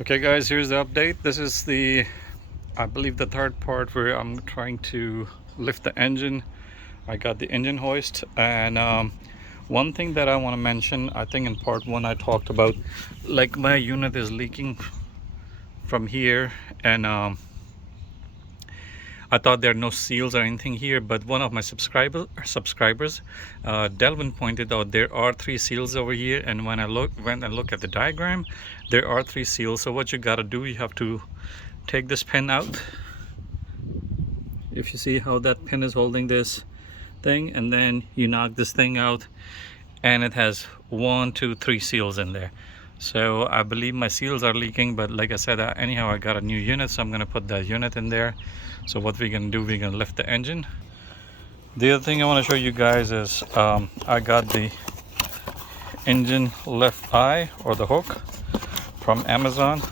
Okay guys, here's the update. This is I believe the third part where I'm trying to lift the engine. I got the engine hoist, and one thing that I want to mention, I think in part one I talked about, like my unit is leaking from here, and I thought there are no seals or anything here, but one of my subscribers, Delvin, pointed out there are 3 seals over here, and when I look at the diagram, there are 3 seals. So what you got to do, you have to take this pin out. If you see how that pin is holding this thing, and then you knock this thing out, and it has 1, 2, 3 seals in there. So I believe my seals are leaking, but like I said, anyhow, I got a new unit, so I'm going to put that unit in there. So what we're going to do, we're going to lift the engine. The other thing I want to show you guys is I got the engine lift eye, or the hook, from Amazon.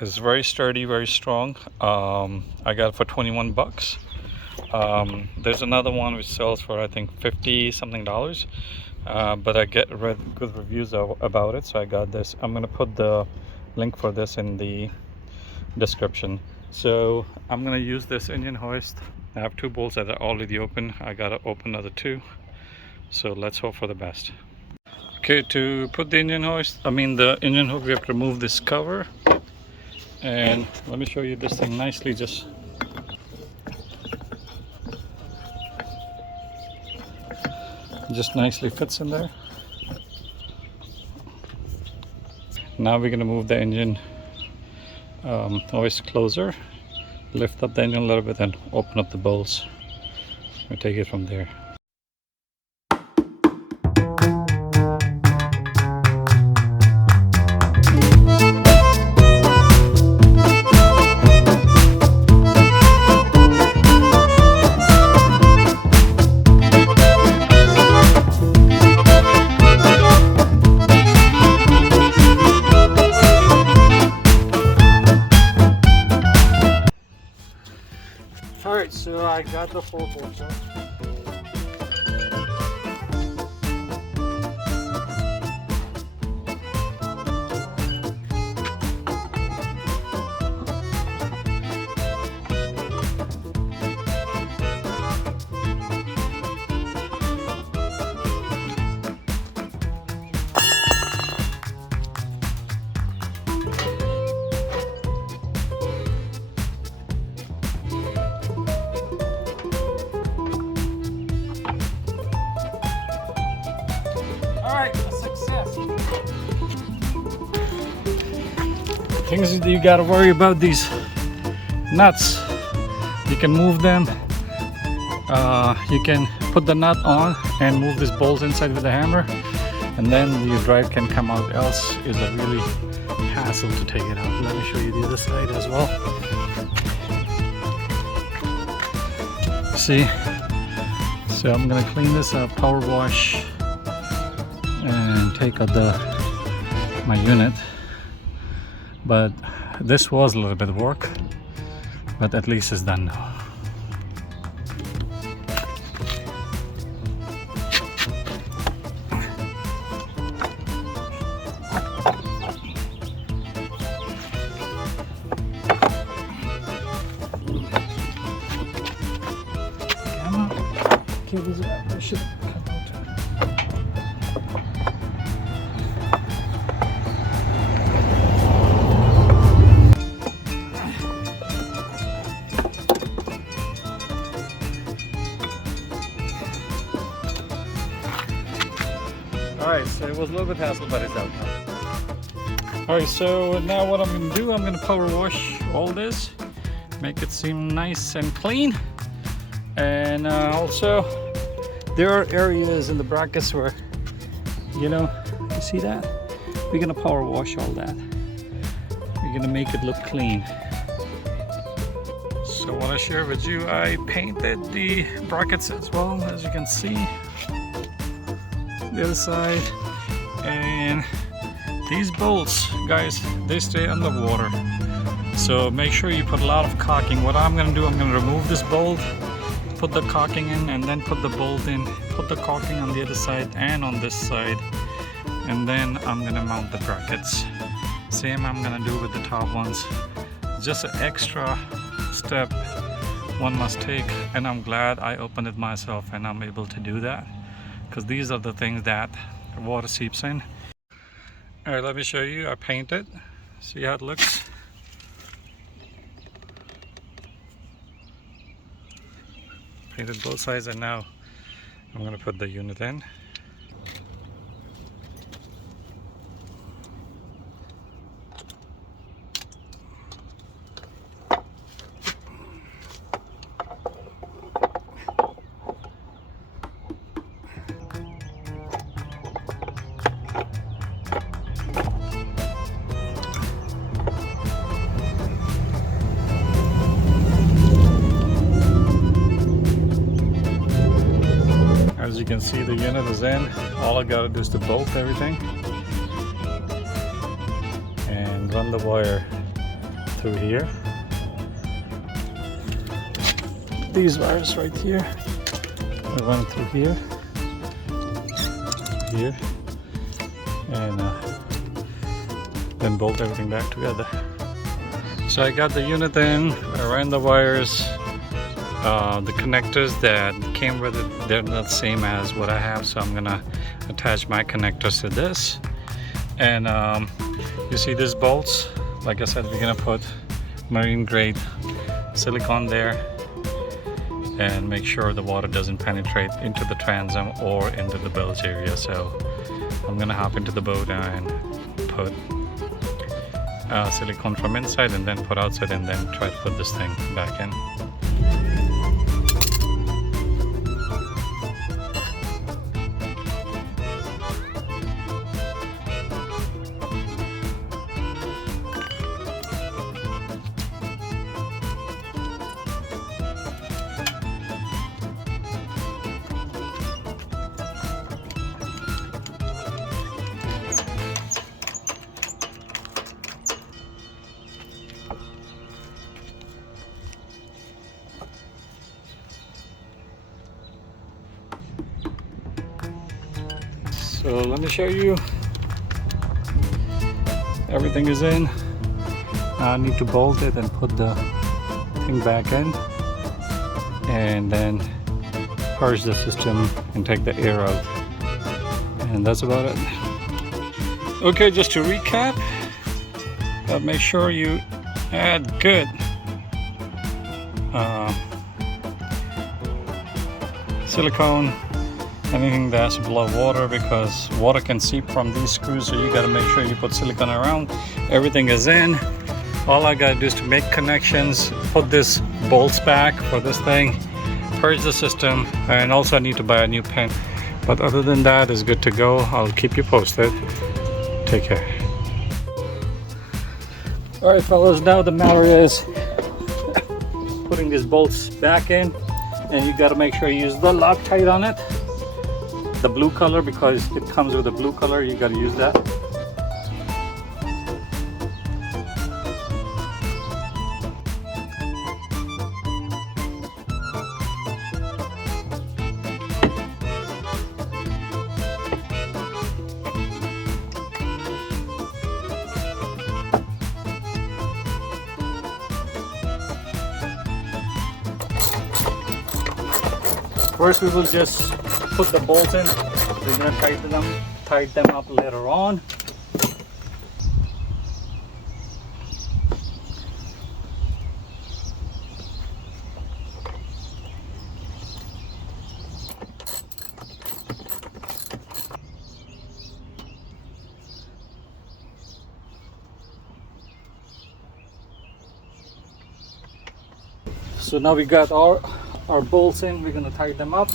It's very sturdy, very strong. I got it for 21 bucks. There's another one which sells for I think 50 something dollars, but I read good reviews about it, so I got this. I'm gonna put the link for this in the description. So I'm gonna use this engine hoist. I have 2 bolts that are already open. I gotta open another 2, so let's hope for the best. Okay, to put the engine the engine hook, we have to remove this cover, and let me show you this thing nicely. Just nicely fits in there. Now we're going to move the engine hoist closer, lift up the engine a little bit, and open up the bolts. We'll take it from there. Alright, so I got the 4 bolts out. Alright, a success. Things that you gotta worry about, these nuts. You can move them. You can put the nut on and move this bolt inside with a hammer, and then your drive can come out. Else is a really hassle to take it out. Let me show you the other side as well. See? So I'm gonna clean this up, power wash, and take out my unit. But this was a little bit of work, but at least it's done now. Cables out. I should cut out. Alright, so it was a little bit hassle, but it's out now. Alright, so now what I'm going to do, I'm going to power wash all this, make it seem nice and clean. And also, there are areas in the brackets where, you see that? We're going to power wash all that. We're going to make it look clean. So I want to share with you, I painted the brackets as well, as you can see. The other side, and these bolts, guys, they stay underwater, so make sure you put a lot of caulking. What I'm going to do, I'm going to remove this bolt, put the caulking in, and then put the bolt in, put the caulking on the other side and on this side, and then I'm going to mount the brackets. Same I'm gonna do with the top ones. Just an extra step one must take, and I'm glad I opened it myself and I'm able to do that, because these are the things that water seeps in. All right, let me show you. I painted. See how it looks? Painted both sides, and now I'm gonna put the unit in. As you can see, the unit is in. All I gotta do is to bolt everything and run the wire through here. These wires right here, I run it through here, and then bolt everything back together. So I got the unit in, I ran the wires. The connectors that came with it, they're not the same as what I have, so I'm gonna attach my connectors to this. And you see these bolts, like I said, we're gonna put marine grade silicone there and make sure the water doesn't penetrate into the transom or into the bilge area. So I'm gonna hop into the boat and put silicone from inside and then put outside, and then try to put this thing back in. So let me show you. Everything is in. I need to bolt it and put the thing back in, and then purge the system and take the air out. And that's about it. Okay, just to recap, make sure you add good silicone, anything that's below water, because water can seep from these screws, so you got to make sure you put silicone around. Everything is in. All I got to do is to make connections, put this bolts back for this thing, purge the system, and also I need to buy a new pin. But other than that, it's good to go. I'll keep you posted. Take care. All right, fellas, now the matter is putting these bolts back in, and you got to make sure you use the Loctite on it, the blue color, because it comes with a blue color. You got to use that. First, we will just put the bolts in. We're going to tighten them up later on. So now we got our bolts in. We're going to tighten them up.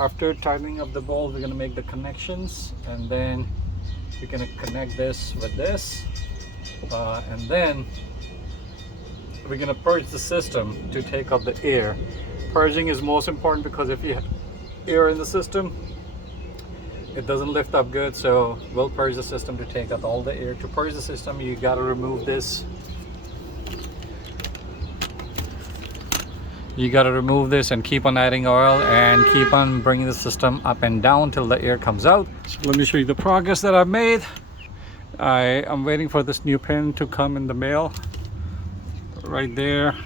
After tightening up the bolt, we're going to make the connections, and then we're going to connect this with this, and then we're gonna purge the system to take out the air. Purging is most important because if you have air in the system, it doesn't lift up good. So we'll purge the system to take out all the air. To purge the system, you got to remove this. You got to remove this and keep on adding oil and keep on bringing the system up and down till the air comes out. So let me show you the progress that I've made. I am waiting for this new pin to come in the mail right there.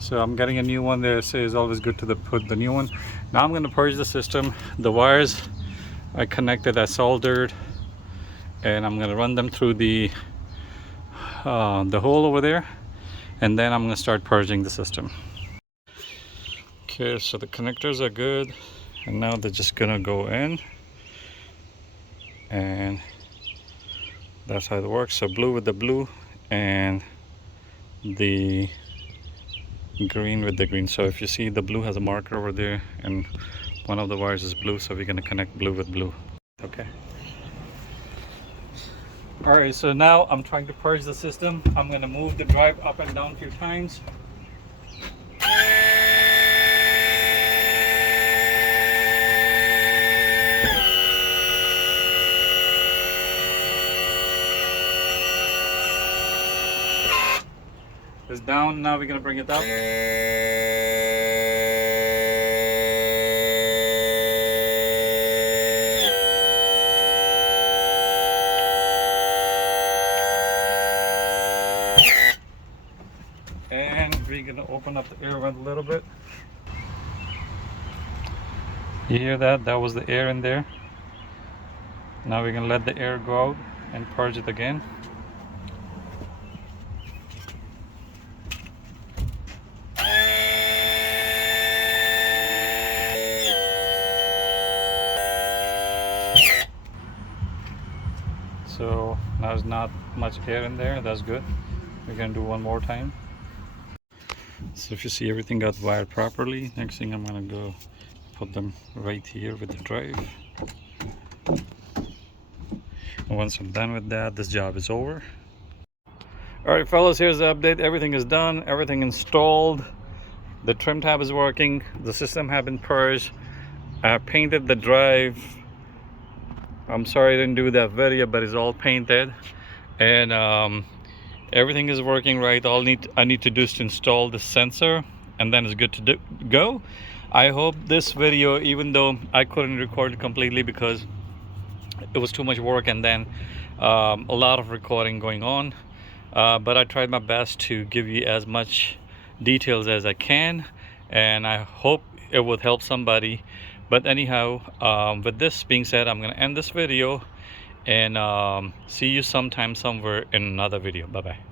So I'm getting a new one there. It says always good to put the new one. Now I'm going to purge the system. The wires I connected, I soldered, and I'm going to run them through the hole over there, and then I'm going to start purging the system. Okay, so the connectors are good, and now they're just going to go in, and that's how it works. So blue with the blue and the green with the green. So if you see, the blue has a marker over there and one of the wires is blue, so we're going to connect blue with blue. Okay. All right, so now I'm trying to purge the system. I'm going to move the drive up and down a few times. It's down. Now we're going to bring it up. And we're going to open up the air vent a little bit. You hear that? That was the air in there. Now we're going to let the air go out and purge it again. So now there's not much air in there. That's good. We're going to do one more time. So if you see, everything got wired properly. Next thing, I'm going to go put them right here with the drive. And once I'm done with that, this job is over. All right, fellas, here's the update. Everything is done, everything installed. The trim tab is working. The system has been purged. I painted the drive. I'm sorry I didn't do that video, but it's all painted. And everything is working right. All I need to do is to install the sensor, and then it's good to go. I hope this video, even though I couldn't record it completely because it was too much work and then a lot of recording going on, but I tried my best to give you as much details as I can, and I hope it would help somebody. But anyhow, with this being said, I'm going to end this video and see you sometime somewhere in another video. Bye bye.